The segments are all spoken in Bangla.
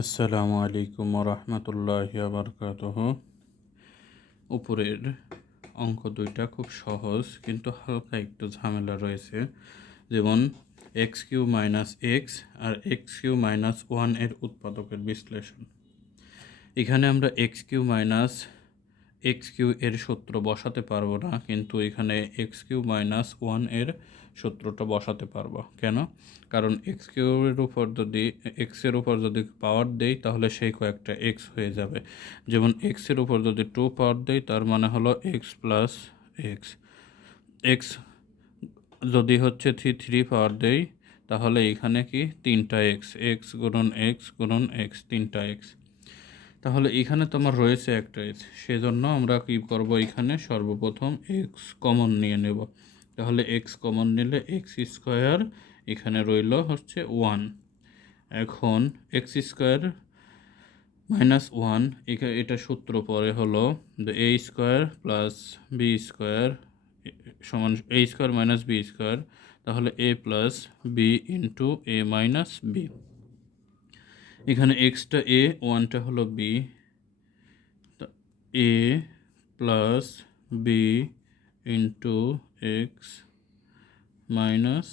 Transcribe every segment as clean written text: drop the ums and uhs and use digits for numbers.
আসসালামু আলাইকুম রহমতুল্লাহি বারকাতুহু। উপরের অঙ্ক দুইটা খুব সহজ, কিন্তু হালকা একটু ঝামেলা রয়েছে। যেমন এক্স কিউ মাইনাস এক্স আর এক্স কিউ মাইনাস ওয়ান এর উৎপাদকের বিশ্লেষণ। এখানে আমরা এক্স কিউ এর সূত্র বসাতে পারবো না, কিন্তু এখানে এক্স কিউ মাইনাস ওয়ান এর সূত্রটা বসাতে পারবো। কেন? কারণ এক্সের উপর যদি পাওয়ার দেই তাহলে সেই কয়েকটা এক্স হয়ে যাবে। যেমন এক্সের উপর যদি 2 পাওয়ার দেই তার মানে হলো এক্স প্লাস এক্স। এক্স যদি হচ্ছে 3 পাওয়ার দেই তাহলে এখানে কি 3টা এক্স, এক্স গুণন এক্স গুণন এক্স, 3টা এক্স। তাহলে এখানে তোমার রয়েছে একটা এক্স, সেজন্য আমরা কী করব, এখানে সর্বপ্রথম এক্স কমন নিয়ে নেব। তাহলে এক্স কমন নিলে এক্স স্কোয়ার, এখানে রইল হচ্ছে 1। এখন এক্স স্কোয়ার মাইনাস 1, এটা সূত্র পরে হলো a square plus B square সমান a square minus b square. তাহলে a plus b into a minus b. এখানে এক্সটা এ, ওয়ানটা হলো b. A plus b into x minus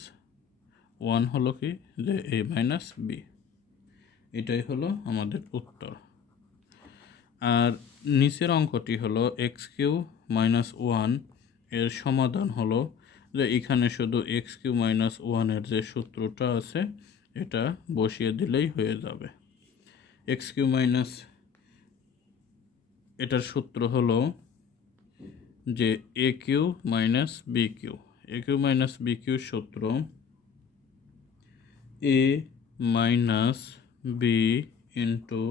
one হলো কি, যে এ মাইনাস বি। এটাই হলো আমাদের উত্তর। আর নিচের অঙ্কটি হলো এক্স কিউ মাইনাস ওয়ান এর সমাধান হলো যে এখানে শুধু এক্স কিউ মাইনাস ওয়ানের যে সূত্রটা আছে এটা বসিয়ে দিলেই হয়ে যাবে। এক্স কিউ মাইনাস, এটার সূত্র হলো যে A cube minus B cube. A cube minus B cube সূত্র A minus B into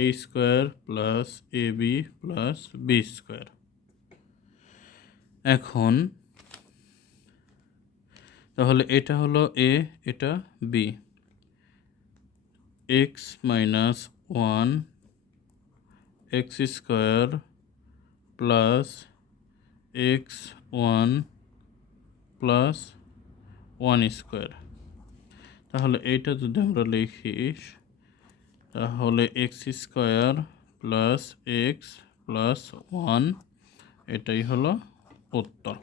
A square plus A B plus B square. এখন তাহলে এটা হলো এ, এটা B. X minus one X square plus X one plus one square. তাহলে এইটা যদি আমরা লিখি তাহলে X square plus X plus one, এটাই হলো উত্তর।